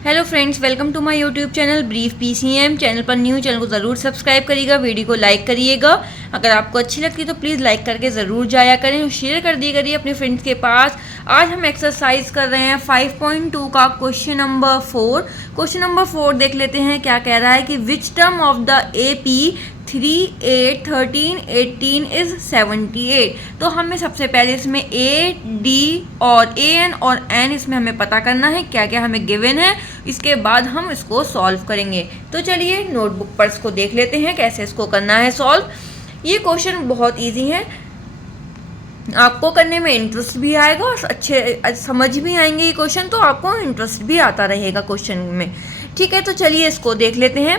Hello friends, welcome to my YouTube channel brief PCM. Channel पर new, channel को ज़रूर subscribe करिएगा, video को लाइक करिएगा। अगर आपको अच्छी लगती है तो प्लीज़ लाइक करके ज़रूर जाया करें और शेयर कर दिया करिए अपने फ्रेंड्स के पास। आज हम एक्सरसाइज कर रहे हैं 5.2 का क्वेश्चन नंबर 4। क्वेश्चन नंबर 4 देख लेते हैं क्या कह रहा है कि which term of the AP 3, 8, 13, 18 is 78। तो हमें सबसे पहले इसमें A, D और AN और N इसमें हमें पता करना है क्या क्या हमें गिवन है। इसके बाद हम इसको सॉल्व करेंगे। तो चलिए नोटबुक पर इसको देख लेते हैं कैसे इसको करना है सॉल्व। ये क्वेश्चन बहुत इजी है, आपको करने में इंटरेस्ट भी आएगा और अच्छे समझ भी आएंगे ये क्वेश्चन, तो आपको इंटरेस्ट भी आता रहेगा क्वेश्चन में। ठीक है, तो चलिए इसको देख लेते हैं।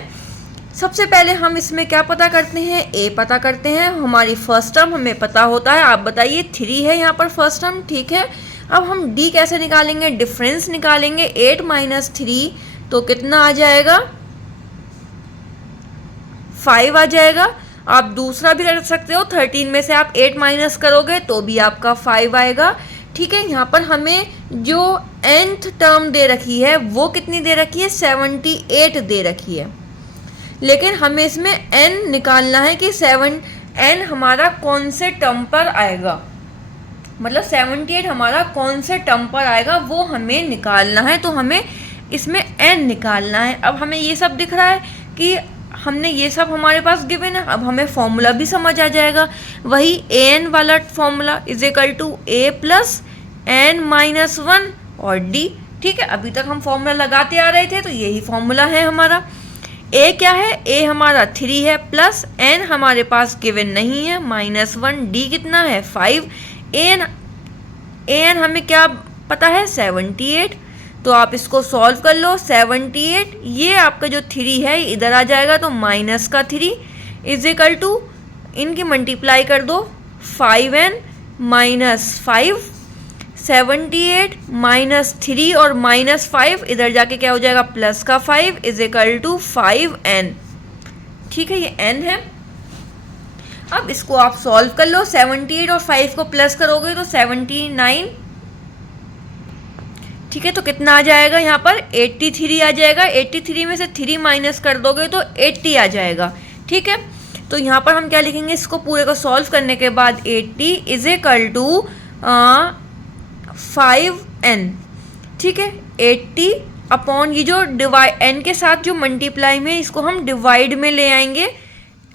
सबसे पहले हम इसमें क्या पता करते हैं, ए पता करते हैं। हमारी फर्स्ट टर्म हमें पता होता है, आप बताइए 3 है यहाँ पर फर्स्ट टर्म। ठीक है, अब हम डी कैसे निकालेंगे, डिफरेंस निकालेंगे। 8 - 3 तो कितना आ जाएगा, 5 आ जाएगा। आप दूसरा भी कर सकते हो, 13 में से आप 8 माइनस करोगे तो भी आपका 5 आएगा। ठीक है, यहाँ पर हमें जो nth टर्म दे रखी है वो कितनी दे रखी है, 78 दे रखी है। लेकिन हमें इसमें n निकालना है कि n हमारा कौन से टर्म पर आएगा, मतलब 78 हमारा कौन से टर्म पर आएगा वो हमें निकालना है। तो हमें इसमें n निकालना है। अब हमें ये सब दिख रहा है कि हमने ये सब हमारे पास गिवन है। अब हमें फॉर्मूला भी समझ आ जाएगा, वही an वाला formula is equal to a plus n minus 1 और d। ठीक है, अभी तक हम फॉर्मूला लगाते आ रहे थे तो यही फॉर्मूला है हमारा। a क्या है, a हमारा 3 है प्लस n हमारे पास गिवन नहीं है -1, d कितना है 5, an हमें क्या पता है 78। तो आप इसको सॉल्व कर लो। 78 ये आपका जो 3 है इधर आ जाएगा तो -3 इज इक्वल टू इनकी मल्टीप्लाई कर दो 5n - 5, 78 -3 और -5 इधर जाके क्या हो जाएगा +5 इज इक्वल टू 5n। ठीक है, ये n है। अब इसको आप सॉल्व कर लो। 78 और 5 को प्लस करोगे तो 79। ठीक है, तो कितना आ जाएगा यहाँ पर 83 आ जाएगा। 83 में से 3 माइनस कर दोगे तो 80 आ जाएगा। ठीक है, तो यहाँ पर हम क्या लिखेंगे, इसको पूरे को सॉल्व करने के बाद 80 इज इक्वल टू 5n। ठीक है, 80 अपॉन ये जो डिवाइड n के साथ जो मल्टीप्लाई में इसको हम डिवाइड में ले आएंगे,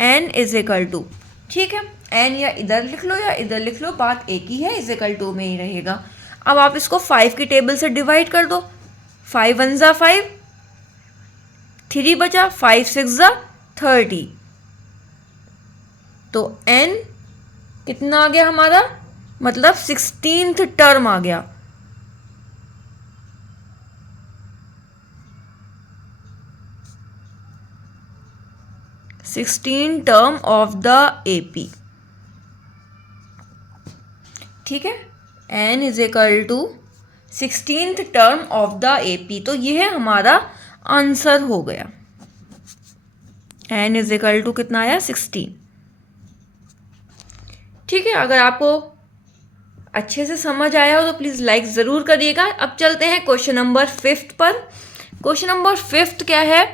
n इज इक्वल टू। ठीक है, n या इधर लिख लो या इधर लिख लो, बात एक ही है, इज इक्वल टू में ही रहेगा। अब आप इसको 5 की टेबल से डिवाइड कर दो। 5 1 ज़ा 5, 3 बचा, 5 6 ज़ा 30। तो n कितना आ गया हमारा, मतलब 16th टर्म आ गया। Term of the AP। ठीक है, n is equal to 16th term of the AP। तो ये है हमारा आंसर हो गया। n इज इक्वल टू कितना आया 16। ठीक है, अगर आपको अच्छे से समझ आया हो तो प्लीज़ लाइक ज़रूर करिएगा। अब चलते हैं क्वेश्चन नंबर 5 पर। क्वेश्चन नंबर 5 क्या है,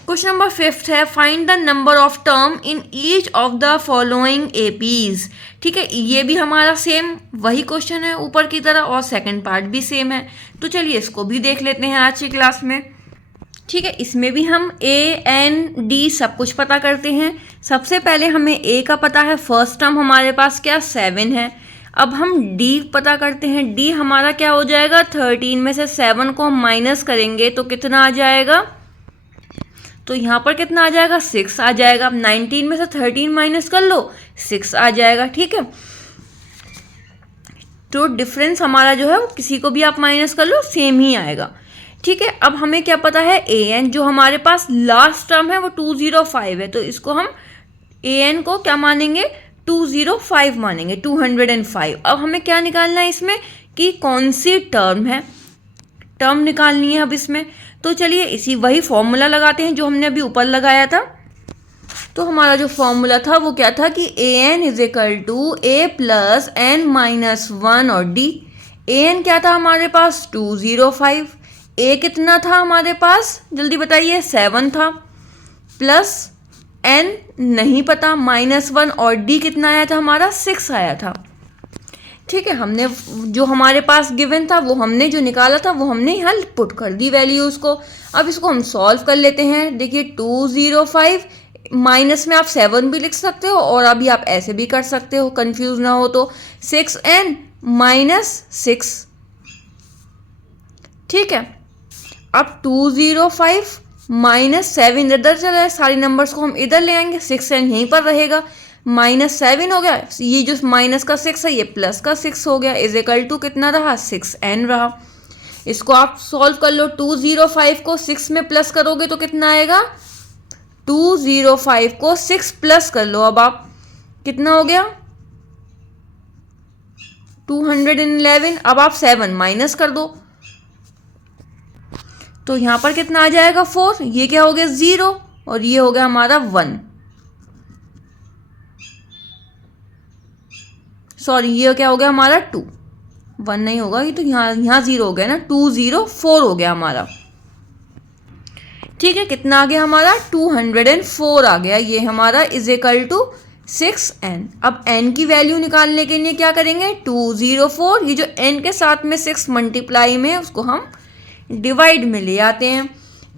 क्वेश्चन नंबर 5 है find the number of term in each of the following APs। ठीक है, ये भी हमारा सेम वही क्वेश्चन है ऊपर की तरह और सेकंड पार्ट भी सेम है। तो चलिए इसको भी देख लेते हैं आज की क्लास में। ठीक है, इसमें भी हम A N D सब कुछ पता करते हैं। सबसे पहले हमें A का पता है, फर्स्ट टर्म हमारे पास क्या 7 है। अब हम D पता करते हैं, D हमारा क्या हो जाएगा, 13 में से 7 को हम माइनस करेंगे तो कितना आ जाएगा, तो यहाँ पर कितना आ जाएगा 6 आ जाएगा। अब 19 में से 13 माइनस कर लो, 6 आ जाएगा। ठीक है, तो डिफरेंस हमारा जो है वो किसी को भी आप माइनस कर लो सेम ही आएगा। ठीक है, अब हमें क्या पता है, an जो हमारे पास लास्ट टर्म है वो 205 है, तो इसको हम an को क्या मानेंगे 205 मानेंगे, 205। अब हमें क्या निकालना है इसमें कि कौन सी टर्म है, टर्म निकालनी है अब इसमें। तो चलिए इसी वही फॉर्मूला लगाते हैं जो हमने अभी ऊपर लगाया था। तो हमारा जो फॉर्मूला था वो क्या था कि an is equal to a plus n minus 1 और d। an क्या था हमारे पास 205, ए कितना था हमारे पास, जल्दी बताइए, 7 था, प्लस एन नहीं पता -1, और डी कितना आया था हमारा, 6 आया था। ठीक है, हमने जो हमारे पास गिवन था वो हमने जो निकाला था वो हमने यहाँ पुट कर दी वैल्यू उसको। अब इसको हम सॉल्व कर लेते हैं। देखिए 205, माइनस में आप 7 भी लिख सकते हो और अभी आप ऐसे भी कर सकते हो, कंफ्यूज ना हो तो, 6n -6। ठीक है, अब 205 -7 इधर चला है, सारे नंबर्स को हम इधर ले आएंगे, 6n यहीं पर रहेगा, -7 हो गया, ये जो माइनस का 6 है ये प्लस का 6 हो गया, इज इक्वल टू कितना रहा, 6n रहा। इसको आप सॉल्व कर लो, 205 को 6 में प्लस करोगे तो कितना आएगा, 205 को 6 प्लस कर लो, अब आप कितना हो गया, 211। अब आप 7 माइनस कर दो तो यहां पर कितना आ जाएगा, 4, ये क्या हो गया 0 और ये हो गया हमारा 1, सॉरी ये क्या हो गया हमारा 2, 1 नहीं होगा ये तो, यहाँ 0 हो गया ना, 204 हो गया हमारा। ठीक है, कितना आ गया हमारा, 204 आ गया, ये हमारा इज इक्वल टू 6n। अब n की वैल्यू निकालने के लिए क्या करेंगे, 204, ये जो n के साथ में 6 मल्टीप्लाई में उसको हम डिवाइड में ले आते हैं।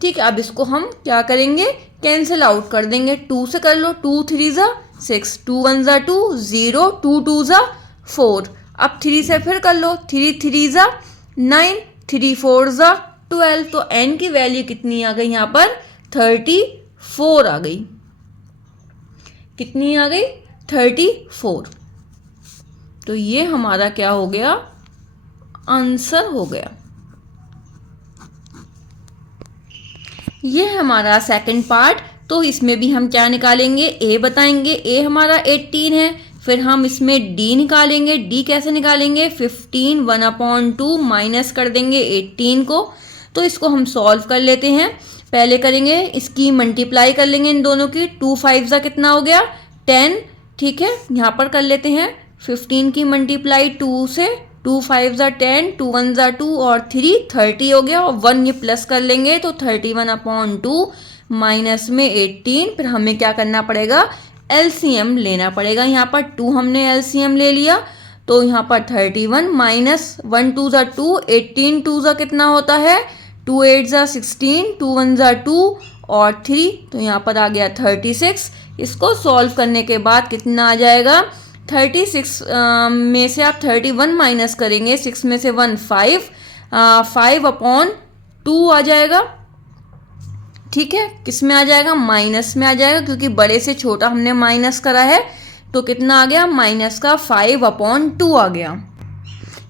ठीक है, अब इसको हम क्या करेंगे, कैंसिल आउट कर देंगे, 2 से कर लो, 2 3 6, 2 1 2, 0, 2 2 4, अब 3 से फिर कर लो, 3 3 9, 3 4 12, तो n की वैल्यू कितनी आ गई यहाँ पर, 34 आ गई। कितनी आ गई, 34। तो ये हमारा क्या हो गया, आंसर हो गया। ये हमारा सेकंड पार्ट। तो इसमें भी हम क्या निकालेंगे, ए बताएंगे, ए हमारा 18 है, फिर हम इसमें डी निकालेंगे। डी कैसे निकालेंगे, 15 1/2 माइनस कर देंगे 18 को। तो इसको हम सॉल्व कर लेते हैं। पहले करेंगे इसकी मल्टीप्लाई कर लेंगे इन दोनों की, 2 5 कितना हो गया 10। ठीक है, यहाँ पर कर लेते हैं 15 की मल्टीप्लाई 2 से, 2 5 10, 2 1 2 और 3 30 हो गया, और 1 ये प्लस कर लेंगे तो 31/2 माइनस में 18। फिर हमें क्या करना पड़ेगा, एलसीएम लेना पड़ेगा। यहाँ पर 2 हमने एलसीएम ले लिया तो यहाँ पर 31 माइनस 1 2 2, 18 2 कितना होता है, 2 8 16, 2 1 2 और 3, तो यहाँ पर आ गया 36। इसको सॉल्व करने के बाद कितना आ जाएगा, 36 में से आप 31 माइनस करेंगे, 6 में से 1 5, 5/2 आ जाएगा। ठीक है, किस में आ जाएगा, माइनस में आ जाएगा, क्योंकि बड़े से छोटा हमने माइनस करा है। तो कितना आ गया, माइनस का 5/2 आ गया।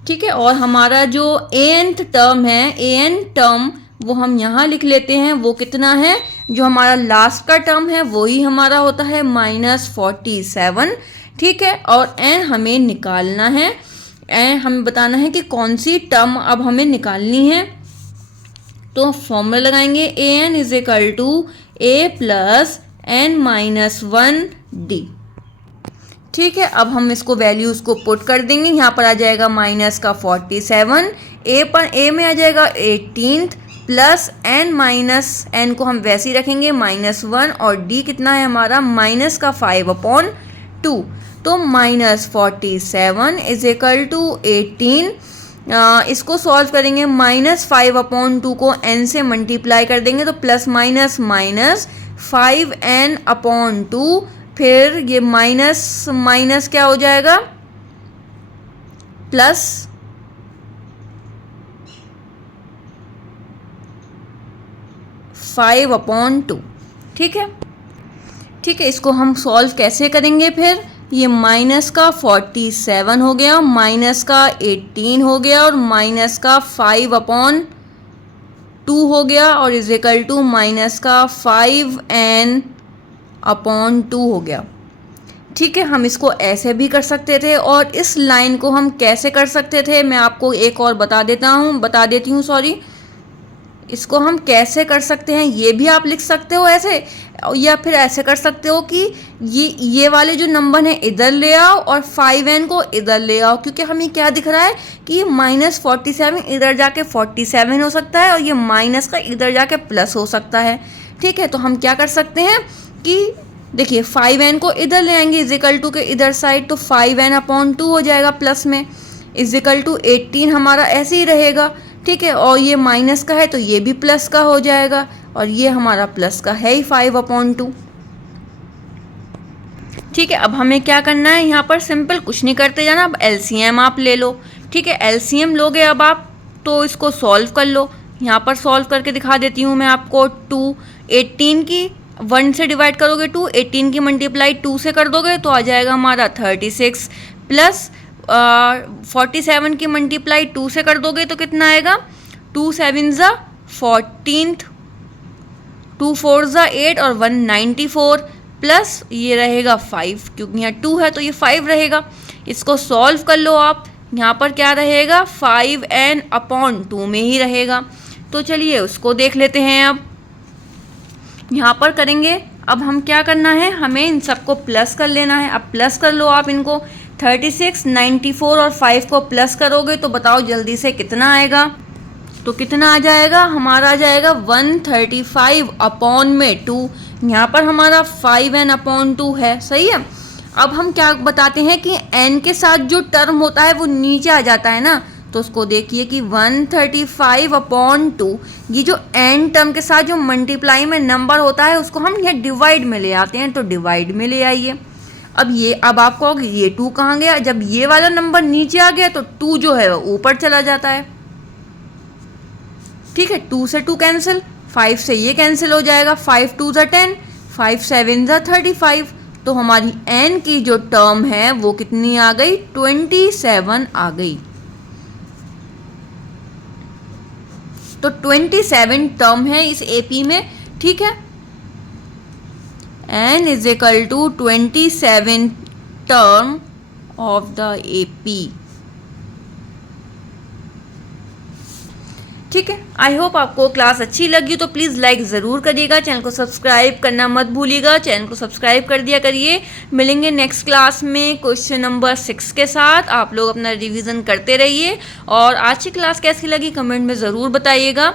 ठीक है, और हमारा जो एनथ टर्म है, एन टर्म वो हम यहाँ लिख लेते हैं। वो कितना है, जो हमारा लास्ट का टर्म है वही हमारा होता है -47। ठीक है, और एन हमें निकालना है, एन हमें बताना है कि कौन सी टर्म अब हमें निकालनी है। तो फॉर्मूला लगाएंगे, A N is equal to A plus N -1 D. ठीक है, अब हम इसको वैल्यूज को पुट कर देंगे। यहाँ पर आ जाएगा माइनस का 47, ए में आ जाएगा 18 प्लस एन माइनस एन को हम वैसे ही रखेंगे -1, और डी कितना है हमारा, माइनस का 5/2। तो -47 इज इक्वल टू 18। इसको सॉल्व करेंगे, -5/2 को n से मल्टीप्लाई कर देंगे तो प्लस माइनस माइनस 5n/2, फिर ये माइनस माइनस क्या हो जाएगा, प्लस 5/2। ठीक है, ठीक है, इसको हम सॉल्व कैसे करेंगे, फिर ये माइनस का 47 हो गया, माइनस का 18 हो गया, और माइनस का 5/2 हो गया, और इज इक्वल टू माइनस का 5n/2 हो गया। ठीक है, हम इसको ऐसे भी कर सकते थे, और इस लाइन को हम कैसे कर सकते थे मैं आपको एक और बता देती हूँ, इसको हम कैसे कर सकते हैं ये भी आप लिख सकते हो ऐसे, या फिर ऐसे कर सकते हो कि ये वाले जो नंबर हैं इधर ले आओ और 5n को इधर ले आओ, क्योंकि हमें क्या दिख रहा है कि ये -47 इधर जाके 47 हो सकता है और ये माइनस का इधर जाके प्लस हो सकता है। ठीक है, तो हम क्या कर सकते हैं कि देखिए 5n को इधर ले आएंगे इजिकल टू के इधर साइड, तो 5n/2 हो जाएगा प्लस में, इजिकल टू 18 हमारा ऐसे ही रहेगा। ठीक है, और ये माइनस का है तो ये भी प्लस का हो जाएगा, और ये हमारा प्लस का है ही 5/2। ठीक है, अब हमें क्या करना है, यहाँ पर सिंपल कुछ नहीं करते जाना, अब एलसीएम आप ले लो। ठीक है, एलसीएम लोगे अब आप तो इसको सॉल्व कर लो। यहाँ पर सॉल्व करके दिखा देती हूँ मैं आपको। 2 18 की 1 से डिवाइड करोगे 2, 18 की मल्टीप्लाई 2 से कर दोगे तो आ जाएगा हमारा 36, प्लस 47 की मल्टीप्लाई 2 से कर दोगे तो कितना आएगा, 2 7 14, 2 4 8 और 194, प्लस ये रहेगा 5, क्योंकि यहाँ 2 है तो ये 5 रहेगा। इसको सॉल्व कर लो आप, यहाँ पर क्या रहेगा 5n/2 में ही रहेगा। तो चलिए उसको देख लेते हैं। अब यहाँ पर करेंगे, अब हम क्या करना है, हमें इन सबको प्लस कर लेना है। अब प्लस कर लो आप इनको, 36, 94 और 5 को प्लस करोगे तो बताओ जल्दी से कितना आएगा। तो कितना आ जाएगा, हमारा आ जाएगा 135/2। यहाँ पर हमारा 5n/2 है, सही है। अब हम क्या बताते हैं कि n के साथ जो टर्म होता है वो नीचे आ जाता है ना, तो उसको देखिए कि 135/2, ये जो n टर्म के साथ जो मल्टीप्लाई में नंबर होता है उसको हम यहाँ डिवाइड में ले आते हैं, तो डिवाइड में ले आइए। अब आप कहोगे ये 2 कहाँ गया, जब ये वाला नंबर नीचे आ गया तो 2 जो है वो ऊपर चला जाता है। ठीक है, 2 से 2 कैंसिल, 5 से ये कैंसिल हो जाएगा, 5 2 10, 5 7 35, तो हमारी n की जो टर्म है वो कितनी आ गई, 27 आ गई। तो 27 टर्म है इस एपी में। ठीक है, n is equal to 27 term of the AP. ठीक है, आई होप आपको क्लास अच्छी लगी, तो प्लीज़ लाइक ज़रूर करिएगा, चैनल को सब्सक्राइब करना मत भूलिएगा, चैनल को सब्सक्राइब कर दिया करिए। मिलेंगे नेक्स्ट क्लास में क्वेश्चन नंबर 6 के साथ। आप लोग अपना रिवीजन करते रहिए, और आज की क्लास कैसी लगी कमेंट में ज़रूर बताइएगा।